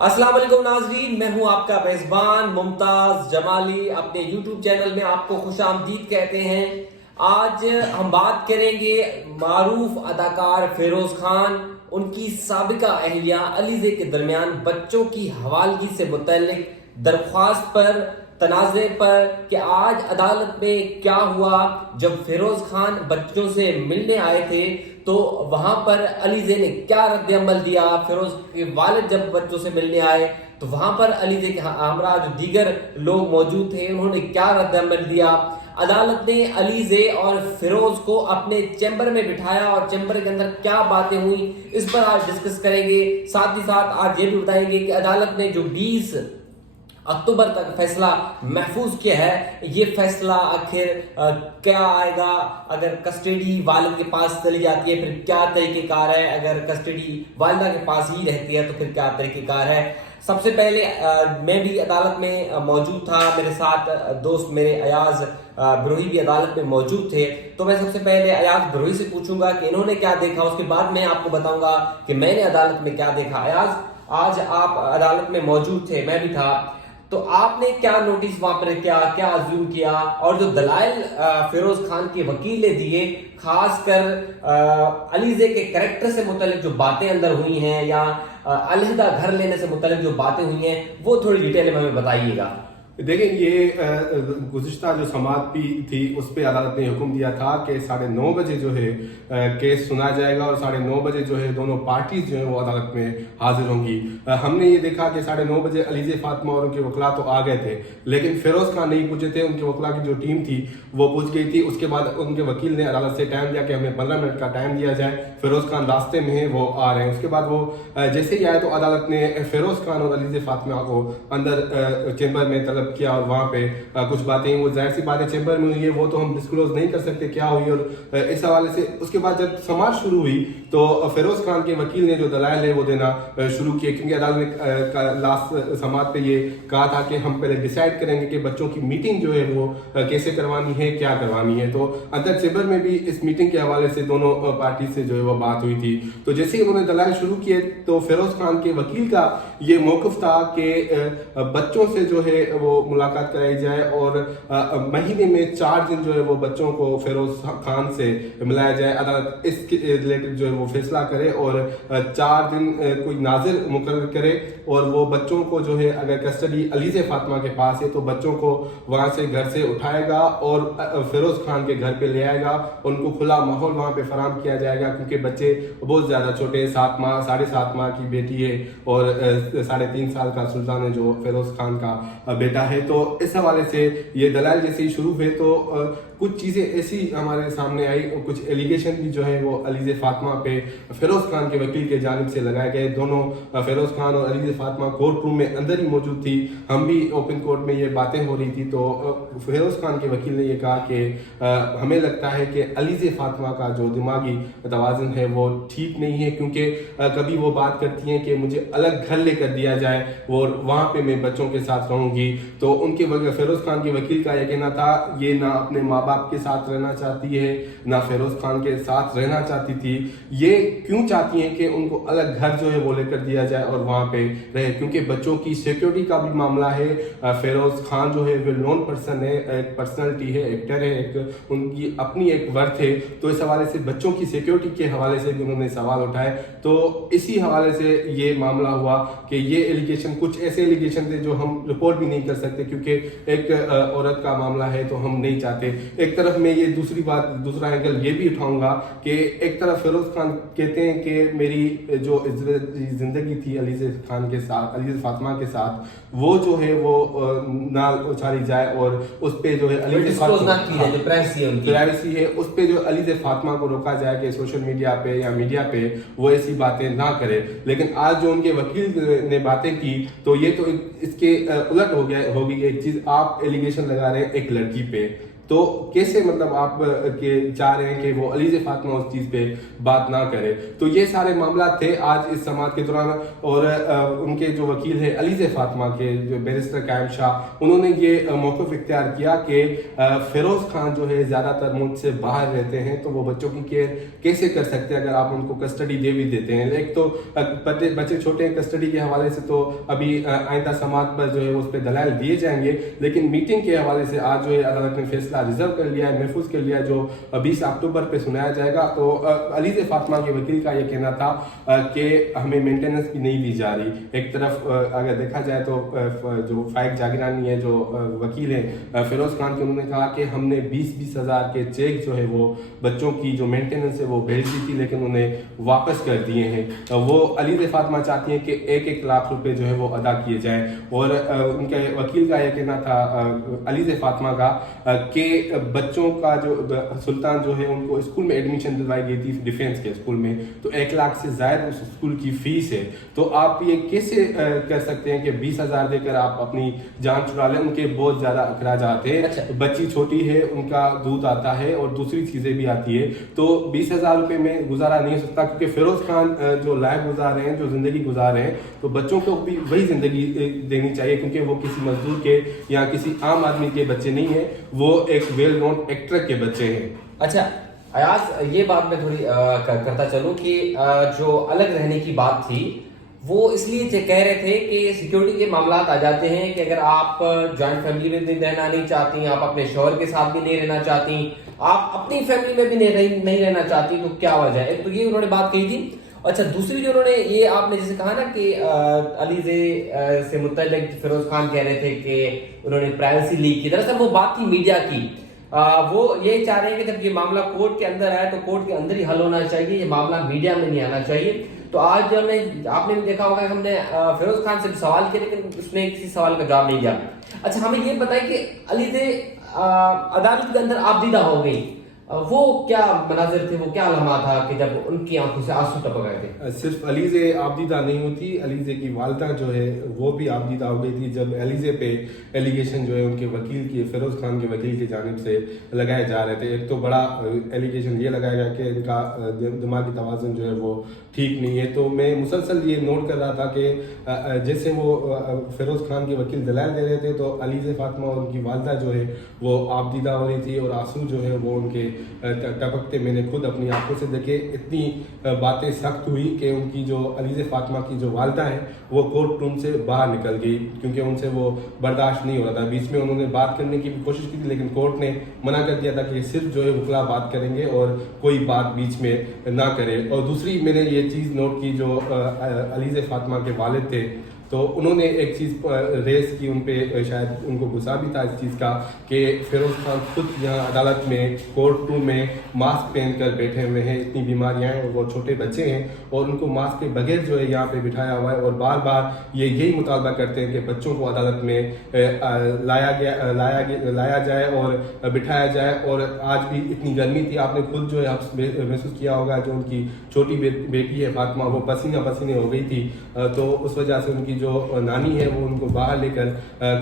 अस्सलाम वालेकुम नाजरीन, मैं हूं आपका मेजबान मुमताज जमाली। अपने YouTube चैनल में आपको खुशामदीद कहते हैं। आज हम बात करेंगे मारूफ अदाकार फिरोज खान, उनकी साबिका अहलिया अलीज़े के दरमियान बच्चों की हवालगी से मुतल्लिक दरख्वास्त पर, तनाज़े पर कि आज अदालत में क्या हुआ। जब फिरोज खान बच्चों से मिलने आए थे तो वहां पर अलीज़े ने क्या रद्द अमल दिया। फिरोज के वालिद जब बच्चों से मिलने आए तो वहां पर अलीज़े के हमरा जो दीगर लोग मौजूद थे उन्होंने क्या रद्द अमल दिया। अदालत ने अलीज़े और फिरोज को अपने चैम्बर में बिठाया और चैम्बर के अंदर क्या बातें हुई इस पर आज डिस्कस करेंगे। साथ ही साथ आज ये भी बताएंगे कि अदालत ने जो 20 अक्टूबर तक फैसला महफूज किया है, ये फैसला आखिर क्या आएगा। अगर कस्टडी वालिद के पास चली जाती है फिर क्या तरीकेकार है, अगर कस्टडी वालिदा के पास ही रहती है तो फिर क्या तरीकेकार है। सबसे पहले मैं भी अदालत में मौजूद था, मेरे साथ दोस्त मेरे अयाज बरोही भी अदालत में मौजूद थे। तो मैं सबसे पहले अयाज बरोही से पूछूंगा कि इन्होंने क्या देखा, उसके बाद मैं आपको बताऊंगा कि मैंने अदालत में क्या देखा। अयाज, आज आप अदालत में मौजूद थे, मैं भी था, तो आपने क्या नोटिस वहां पर क्या क्या अज्यूम किया, और जो दलाइल फिरोज खान के वकील ने दिए, खासकर अलीज़े के कैरेक्टर से मुतालिक जो बातें अंदर हुई हैं या अलहदा घर लेने से मुतालिक जो बातें हुई हैं, वो थोड़ी डिटेल में हमें बताइएगा। देखें, ये गुज़िश्ता जो समाअत थी उस पर अदालत ने हुक्म दिया था कि 9:30 बजे जो है केस सुना जाएगा और 9:30 बजे जो है दोनों पार्टीज जो है वो अदालत में हाजिर होंगी। हमने ये देखा कि 9:30 बजे अलीज़े फातिमा और उनके वकला तो आ गए थे, लेकिन फिरोज खान नहीं पूछे थे। उनके वकला की जो टीम थी वो पूछ गई थी। उसके बाद उनके वकील ने अदालत से टाइम दिया कि हमें 15 मिनट का टाइम दिया जाए। फिरोज खान रास्ते में है, वो आ रहे हैं। उसके बाद वो जैसे ही आए तो अदालत ने फिरोज खान और अलीज़े फातिमा को अंदर चैम्बर में तलब किया और वहां पे कुछ बातें, वो जाहिर सी बातें चैम्बर में हुई है, वो तो हम डिस्क्लोज नहीं कर सकते क्या हुई और इस हवाले से। उसके बाद जब समाअत शुरू हुई तो फिरोज खान के वकील ने जो दलाइल है वो देना शुरू किए, क्योंकि अदालत ने लास्ट समाअत पे ये कहा था कि हम पहले डिसाइड करेंगे कि बच्चों की मीटिंग जो है वो कैसे करवानी है, क्या करवानी है। तो अंदर चैम्बर में भी इस मीटिंग के हवाले से दोनों पार्टी से जो है वो बात हुई थी। तो जैसे ही उन्होंने दलाइल शुरू किए तो फिरोज खान के वकील का ये मौक़िफ़ था कि बच्चों से जो है वो मुलाकात कराई जाए और महीने में 4 दिन जो है वो बच्चों को फिरोज खान से मिलाया जाए। अदालत इसके रिलेटेड जो है वो फैसला करे और 4 दिन कोई नाजिर मुकर्रर करे और वो बच्चों को जो है अगर कस्टडी अलीज़े फातिमा के पास है तो बच्चों को वहां से घर से उठाएगा और फिरोज खान के घर पे ले आएगा। उनको खुला माहौल वहां पे फराहम किया जाएगा, क्योंकि बच्चे बहुत ज्यादा छोटे, 7 माह 7.5 माह की बेटी है और 3.5 साल का सुल्तान है जो फिरोज खान का बेटा है। तो इस हवाले से ये दलाल जैसे ही शुरू हुए तो कुछ चीज़ें ऐसी हमारे सामने आई और कुछ एलिगेशन भी जो है वो अलीज़े फातिमा पे फिरोज खान के वकील के जानिब से लगाए गए। दोनों फिरोज खान और अलीज़े फातिमा कोर्ट रूम में अंदर ही मौजूद थी, हम भी ओपन कोर्ट में ये बातें हो रही थी। तो फिरोज खान के वकील ने ये कहा कि हमें लगता है कि अलीज़े फातिमा का जो दिमागी तवाज़ुन है वो ठीक नहीं है, क्योंकि कभी वो बात करती हैं कि मुझे अलग घर लेकर दिया जाए और वहाँ पे मैं बच्चों के साथ रहूँगी। तो उनके फिरोज खान के वकील का यह कहना था ये ना अपने माँ बाप के साथ रहना चाहती है ना फिरोज खान के साथ रहना चाहती थी। ये क्यों चाहती हैं कि उनको अलग घर जो है वो लेकर दिया जाए और वहाँ पे रहे, क्योंकि बच्चों की सिक्योरिटी का भी मामला है। फिरोज खान जो है वो नॉन पर्सन है, एक पर्सनैलिटी है, एक्टर है, एक उनकी अपनी एक वर्थ है। तो इस हवाले से बच्चों की सिक्योरिटी के हवाले से भी उन्होंने सवाल उठाए। तो इसी हवाले से ये मामला हुआ कि ये एलिगेशन, कुछ ऐसे एलिगेशन थे जो हम रिपोर्ट भी नहीं कर सकते, क्योंकि एक औरत का मामला है तो हम नहीं चाहते। एक तरफ मैं ये दूसरा एंगल ये भी उठाऊंगा कि एक तरफ फिरोज खान कहते हैं कि मेरी जो जिंदगी थी अलीज़े खान के साथ, अलीज़े फातिमा के साथ, वो जो है वो ना उछाली जाए और उस पे जो है प्राइवेसी है उस पे जो अलीज़े फातिमा को रोका जाए कि सोशल मीडिया पे या मीडिया पे वो ऐसी बातें ना करे। लेकिन आज जो उनके वकील ने बातें की तो ये तो इसके उलट हो गई एक चीज। आप एलिगेशन लगा रहे हैं एक लड़की पे تو कैसे मतलब आप के चाह रहे हैं कि वो अलीज़ फातिमा उस चीज़ पे बात ना करे। तो ये सारे मामला थे आज इस समाअत के दौरान। और उनके जो वकील है अलीज़ फातिमा के जो बैरिस्टर कायम शाह, उन्होंने ये मौक़िफ़ इख्तियार किया कि फ़िरोज़ खान जो है ज़्यादातर मुल्क से बाहर रहते हैं, तो वो बच्चों की केयर कैसे कर सकते हैं अगर आप उनको कस्टडी दे भी देते हैं। एक तो बच्चे छोटे हैं, कस्टडी के हवाले से तो अभी आइंदा समाअत पर जो है उस पर दलाइल दिए जाएंगे, लेकिन मीटिंग के हवाले से आज जो है अदालत ने फैसला रिजर्व कर लिया है, महफूज कर लिया, जो 20 अक्टूबर पे सुनाया जाएगा। तो अलीज़ फातिमा के वकील का ये कहना था कि हमें मेंटेनेंस भी नहीं दी जा रही। एक तरफ अगर देखा जाए तो जो फाइक जागरानी है, जो वकील है फिरोज खान के, उन्होंने कहा कि हमने 20-20 हज़ार के चेक जो है वो बच्चों की जो मेंटेनेंस है वो भेज दी थी, लेकिन उन्हें वापस कर दिए हैं। वो अलीज़ फातिमा चाहती हैं कि 1-1 लाख रुपए जो है वो अदा किए जाएं। और उनके वकील का यह कहना था अलीज़ फातिमा का कि बच्चों का जो सुल्तान जो है उनको स्कूल में एडमिशन दिलवाई गई थी डिफेंस के स्कूल में, तो 1 लाख से ज़्यादा उस स्कूल की फीस है। तो आप ये कैसे कर सकते हैं कि 20 हज़ार देकर आप अपनी जान छुड़ा लें? उनके बहुत ज़्यादा अखराजात हैं। अच्छा। बच्ची छोटी है, उनका दूध आता है और दूसरी चीज़ें भी आती है, तो 20 हज़ार रुपये में गुजारा नहीं हो सकता। क्योंकि फिरोज खान जो लाइफ गुजार रहे हैं, जो ज़िंदगी गुजार रहे हैं, तो बच्चों को भी वही ज़िंदगी देनी चाहिए, क्योंकि वो किसी मजदूर के या किसी आम आदमी के बच्चे नहीं है, वो एक वेल नोन एक्टर के बच्चे हैं। अच्छा अयाज, ये बात मैं थोड़ी करता चलूं कि जो अलग रहने की बात थी वो इसलिए कह रहे थे कि सिक्योरिटी के मामलात आ जाते हैं कि अगर आप जॉइंट फैमिली में भी रहना नहीं चाहती, आप अपने शौहर के साथ भी नहीं रहना चाहती, आप अपनी फैमिली में भी नहीं रहना चाहती, तो क्या वजह है? तो ये उन्होंने बात कही थी। अच्छा, दूसरी जो उन्होंने ये आपने जैसे कहा ना कि अलीज़े से मुतल्लिक फिरोज खान कह रहे थे कि उन्होंने प्राइवेसी लीक की, दरअसल वो बात थी मीडिया की। वो ये चाह रहे हैं कि जब ये मामला कोर्ट के अंदर आए तो कोर्ट के अंदर ही हल होना चाहिए, ये मामला मीडिया में नहीं आना चाहिए। तो आज आपने भी देखा होगा कि हमने फिरोज खान से सवाल किया, लेकिन उसने किसी सवाल का जवाब नहीं दिया। अच्छा, हमें ये बताइए कि अलीज़े अदालत के अंदर आबदीदा हो गई, वो क्या मनाजिर थे, वो क्या लम्हा था कि जब उनकी आंखों से आंसू टपक रहे थे? सिर्फ अलीज़े आबदीदा नहीं होती, अलीज़े की वालदा जो है वो भी आबदीदा हो गई थी जब अलीज़े पे एलिगेशन जो है उनके वकील की, फिरोज खान के वकील की जानिब से लगाए जा रहे थे। एक तो बड़ा एलिगेशन ये लगाया गया कि इनका दिमागी तवाज़ुन जो है वो ठीक नहीं है। तो मैं मुसलसल ये नोट कर रहा था कि जैसे वो फिरोज खान के वकील दलाइल दे रहे थे, तो अलीज़े फातिमा और उनकी वालदा जो है वो आबदीदा हो रही थी और आंसू जो है वो उनके टपकते मैंने खुद अपनी आंखों से देखे। इतनी बातें सख्त हुई कि उनकी जो अलीज़े फातिमा की जो वालदा है वो कोर्ट रूम से बाहर निकल गई, क्योंकि उनसे वो बर्दाश्त नहीं हो रहा था। बीच में उन्होंने बात करने की भी कोशिश की थी, लेकिन कोर्ट ने मना कर दिया था कि सिर्फ जो है वकला बात करेंगे और कोई बात बीच में ना करे। और दूसरी मैंने ये चीज़ नोट की, जो अलीज़े फातिमा के वालिद थे, तो उन्होंने एक चीज़ रेस की, उन पे शायद उनको गुस्सा भी था इस चीज़ का कि फिरोज खान खुद यहाँ अदालत में कोर्ट रूम में मास्क पहन कर बैठे हुए हैं, इतनी बीमारियाँ हैं और वो छोटे बच्चे हैं, और उनको मास्क के बगैर जो है यहाँ पे बिठाया हुआ है, और बार बार ये यही मुतालबा करते हैं कि बच्चों को अदालत में लाया जाए और बिठाया जाए। और आज भी इतनी गर्मी थी, आपने खुद जो है महसूस किया होगा, जो उनकी छोटी बेटी है फातिमा, वो पसीना पसीने हो गई थी, तो उस वजह से उनकी जो नानी है वो उनको बाहर लेकर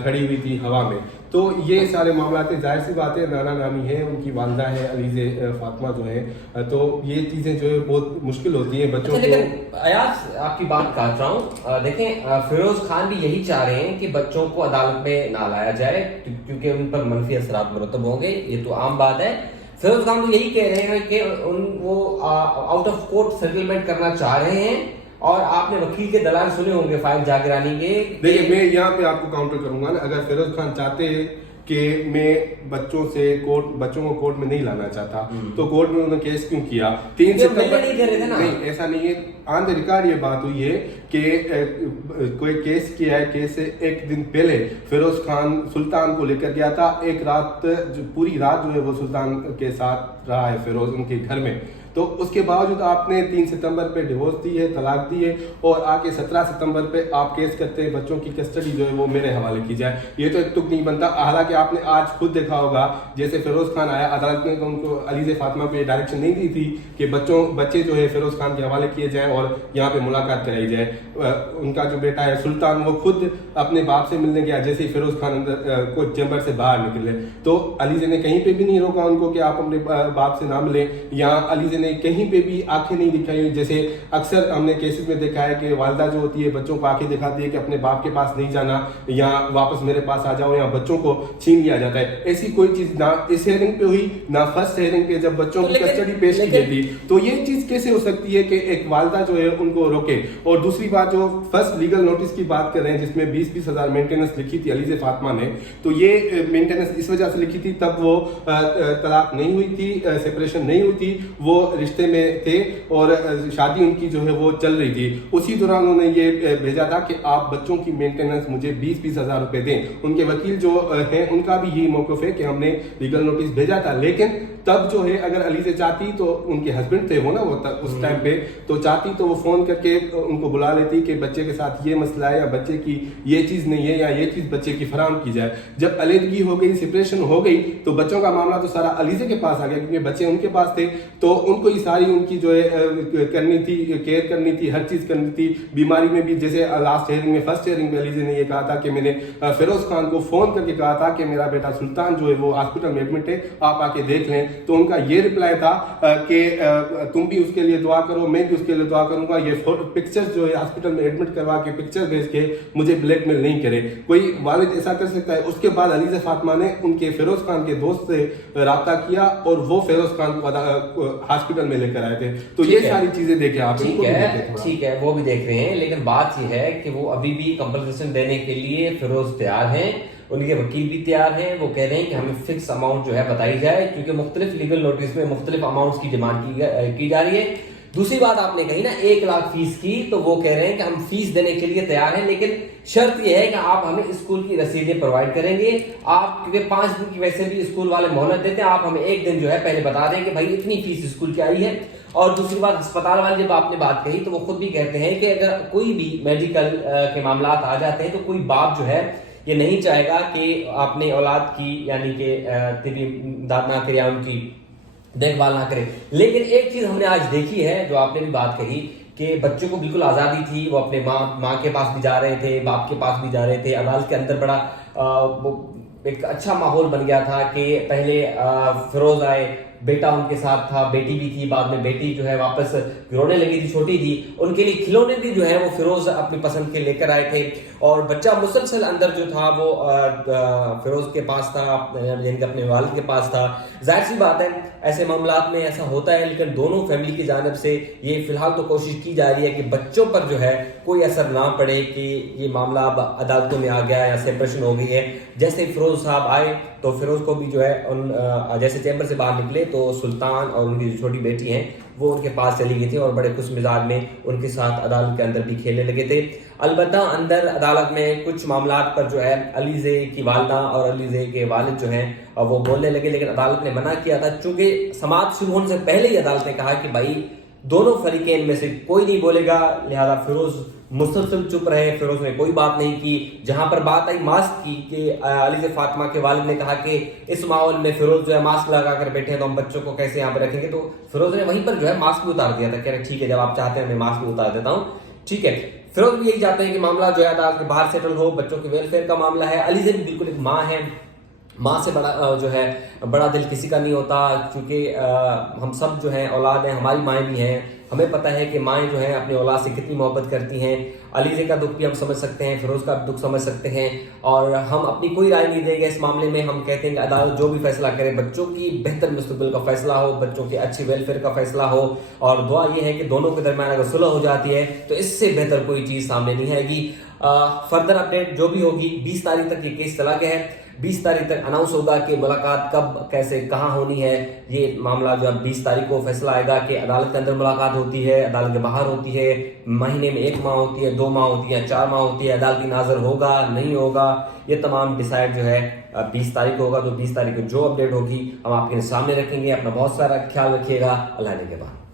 खड़ी हुई थी हवा में। तो ये सारे मामला थे, जाहिर सी बात है, नाना नानी है, उनकी वालदा है अलीज़े फातिमा जो है, तो ये चीज़ें जो है बहुत मुश्किल होती हैं बच्चों को। लेकिन अयाज, आपकी बात काट रहा हूँ, देखें फिरोज खान भी यही चाह रहे हैं कि बच्चों को अदालत में ना लाया जाए, क्योंकि उन पर मनफी असरात मुरतब होंगे, ये तो आम बात है। फिरोज खान तो यही कह रहे हैं कि वो आउट ऑफ कोर्ट सेटलमेंट करना चाह रहे हैं, और आपने वकील के दलाल सुने होंगे फाइक जागरानी के। देखिए, मैं यहाँ पे आपको काउंटर करूंगा ना, अगर फिरोज खान चाहते हैं कि मैं बच्चों को कोर्ट में नहीं लाना चाहता, तो कोर्ट में उन्होंने केस क्यों किया? 3 सितंबर नहीं, ऐसा नहीं है, ऑन द रिकॉर्ड ये बात हुई है कि कोई केस किया है, केस से एक दिन पहले फिरोज खान सुल्तान को लेकर गया था, एक रात पूरी रात जो है वो सुल्तान के साथ रहा है फिरोज उनके घर में। तो उसके बावजूद आपने 3 सितंबर पे डिवोर्स दी है, तलाक दी है, और आके 17 सितंबर पे आप केस करते हैं बच्चों की कस्टडी जो है वो मेरे हवाले की जाए। ये तो एक तुक नहीं बनता। हालांकि आपने आज खुद देखा होगा, जैसे फिरोज खान आया, अदालत ने उनको अलीज़े फातिमा को ये डायरेक्शन नहीं दी थी कि बच्चे जो है फिरोज खान के हवाले किए जाएं और यहाँ पे मुलाकात कराई जाए। उनका जो बेटा है सुल्तान, वो खुद अपने बाप से मिलने गया जैसे ही फिरोज खान अंदर को चैम्बर से बाहर निकले, तो अलीज़े ने कहीं पे भी नहीं रोका उनको कि आप अपने बाप से ना मिलें, या अलीज़े ने कहीं पे भी आंखें नहीं दिखाई। जैसे अक्सर हमने केसेस में देखा है कि वालदा जो होती है बच्चों को आंखें दिखाती है कि अपने बाप के पास नहीं जाना, या वापस मेरे पास आ जाओ, या बच्चों को छीन लिया जाता है। ऐसी कोई चीज ना इस हेयरिंग पे हुई, ना फर्स्ट हेयरिंग पे जब बच्चों की कस्टडी पेश की गई थी। तो ये चीज कैसे हो सकती है कि एक वालदा जो है उनको रोके? और दूसरी बात, जो फर्स्ट लीगल नोटिस की बात कर रहे हैं जिसमें 20-20 हजार मेंटेनेंस लिखी थी अलीज़े फातिमा ने, तो ये मेंटेनेंस इस वजह से लिखी थी, तब वो तलाक नहीं हुई थी, सेपरेशन नहीं हुई थी, वो रिश्ते में थे और शादी उनकी जो है वो चल रही थी। उसी दौरान उन्होंने ये भेजा था कि आप बच्चों की मेंटेनेंस मुझे 20-20 हजार रुपए दें। उनके वकील जो है उनका भी यही मौकफ है कि हमने लीगल नोटिस भेजा था, लेकिन तब जो है अगर अलीज़े चाहती, तो उनके हस्बैंड थे वो ना, वो उस टाइम पे तो चाहती तो वो फोन करके उनको बुला लेती कि बच्चे के साथ ये मसला है, या बच्चे की ये चीज नहीं है, या ये चीज बच्चे की फराहम की जाए। जब अलहदगी हो गई, सेपरेशन हो गई, तो बच्चों का मामला तो सारा अलीज़े के पास आ गया, क्योंकि बच्चे उनके पास थे, तो उनको ही सारी उनकी जो है करनी थी, केयर करनी थी, हर चीज करनी थी। बीमारी में भी, जैसे लास्ट हेयरिंग में, फर्स्ट हेयरिंग में अलीज़े ने ये कहा था कि मैंने फिरोज खान को फोन करके कहा था कि मेरा बेटा सुल्तान जो है वो हॉस्पिटल में एडमिट है, आप आके देख लें। तो उनका ये रिप्लाई था कि तुम भी उसके लिए दुआ करो, मैं भी उसके लिए दुआ करूंगा। ये पिक्चर्स जो है हॉस्पिटल में एडमिट करवा के पिक्चर भेज के मुझे ब्लैकमेल नहीं करे। कोई वालिद ऐसा कर सकता है? उसके बाद अलीज़े फातिमा ने उनके फिरोज खान के दोस्त से राब्ता किया और वो फिरोज खान को हॉस्पिटल में लेकर आए थे। तो ये सारी चीजें देखे आप। ठीक है, वो भी देख रहे हैं, लेकिन बात ये है कि वो अभी भी कंपनसेशन देने के लिए फिरोज तैयार हैं, उनके वकील भी तैयार हैं। वो कह रहे हैं कि हमें फिक्स अमाउंट जो है बताई जाए, क्योंकि मुख्तलिफ लीगल नोटिस में मुख्तलिफ अमाउंट्स की डिमांड की जा रही है। दूसरी बात आपने कही ना 1 लाख फीस की, तो वो कह रहे हैं कि हम फीस देने के लिए तैयार हैं, लेकिन शर्त यह है कि आप हमें स्कूल की रसीदें प्रोवाइड करेंगे। आप, क्योंकि 5 दिन की वैसे भी स्कूल वाले मोहलत देते हैं, आप हमें 1 दिन जो है पहले बता दें कि भाई इतनी फीस स्कूल की आई है। और दूसरी बात, अस्पताल वाली जब आपने बात कही, तो वो खुद भी कहते हैं कि अगर कोई भी मेडिकल के मामला आ जाते हैं, तो कोई बाप जो है ये नहीं चाहेगा कि आपने औलाद की यानी कि दाद ना करे या उनकी देखभाल ना करे। लेकिन एक चीज हमने आज देखी है, जो आपने भी बात कही, कि बच्चों को बिल्कुल आज़ादी थी, वो अपने माँ के पास भी जा रहे थे, बाप के पास भी जा रहे थे। अदालत के अंदर बड़ा एक अच्छा माहौल बन गया था कि पहले फिरोज आए, बेटा उनके साथ था, बेटी भी थी, बाद में बेटी जो है वापस रोने लगी थी, छोटी थी, उनके लिए खिलौने भी जो है वो फिरोज अपनी पसंद के लेकर आए थे। और बच्चा मुसलसल अंदर जो था वो फिरोज के पास था, यानी कि अपने वालिद के पास था। जाहिर सी बात है ऐसे मामलात में ऐसा होता है, लेकिन दोनों फैमिली की जानिब से ये फिलहाल तो कोशिश की जा रही है कि बच्चों पर जो है कोई असर ना पड़े कि ये मामला अब अदालतों में आ गया या सेपरेशन हो गई है। जैसे फिरोज साहब आए तो फिरोज को भी जो है जैसे चैम्बर से बाहर निकले तो सुल्तान और उनकी जो छोटी बेटी हैं वो उनके पास चली गई थी और बड़े खुश मिजाज में उनके साथ अदालत के अंदर भी खेलने लगे थे। अलबत्ता अंदर अदालत में कुछ मामलात पर जो है अलीज़े की वालदा और अलीज़े के वालिद जो हैं वो बोलने लगे, लेकिन अदालत ने मना किया था। चूंकि समाअत शुरू होने से पहले ही अदालत ने कहा कि भाई दोनों फरीकैन में से कोई नहीं बोलेगा, लिहाजा फिरोज मुसलसल चुप रहे। फिरोज ने कोई बात नहीं की। जहां पर बात आई मास्क की कि अलीज़े फातिमा के वालिद ने कहा कि इस माहौल में फिरोज जो है मास्क लगा कर बैठे हैं तो हम बच्चों को कैसे यहाँ पर रखेंगे, तो फिरोज ने वहीं पर जो है मास्क भी उतार दिया था। कह रहे ठीक है, जब आप चाहते हैं मैं मास्क भी उतार देता हूँ, ठीक है। फिरोज भी यही चाहते हैं कि मामला जो है अदालत के बाहर सेटल हो, बच्चों के वेलफेयर का मामला है। अलीज़े भी बिल्कुल एक माँ है, माँ से बड़ा जो है बड़ा दिल किसी का नहीं होता, क्योंकि हम सब जो हैं औलाद हैं, हमारी माएँ भी हैं, हमें पता है कि माएँ जो हैं अपने औलाद से कितनी मोहब्बत करती हैं। अलीज़े का दुख भी हम समझ सकते हैं, फिरोज का दुख समझ सकते हैं, और हम अपनी कोई राय नहीं देंगे इस मामले में। हम कहते हैं कि अदालत जो भी फैसला करे बच्चों की बेहतर मुस्तकबिल का फैसला हो, बच्चों की अच्छी वेलफेयर का फैसला हो, और दुआ ये है कि दोनों के दरमियान अगर सुलह हो जाती है तो इससे बेहतर कोई चीज़ सामने नहीं आएगी। फर्दर अपडेट जो भी होगी, 20 तारीख तक ये केस चला गया है। 20 तारीख तक अनाउंस होगा कि मुलाकात कब, कैसे, कहाँ होनी है। ये मामला जो है 20 तारीख को फैसला आएगा कि अदालत के अंदर मुलाकात होती है, अदालत के बाहर होती है, महीने में 1 माह होती है, 2 माह होती है, 4 माह होती है, अदालती नाज़र होगा नहीं होगा, ये तमाम डिसाइड जो है 20 तारीख को होगा। तो 20 तारीख को जो अपडेट होगी हम आपके सामने रखेंगे। अपना बहुत सारा ख्याल रखिएगा। अल्लाह ने के बाद।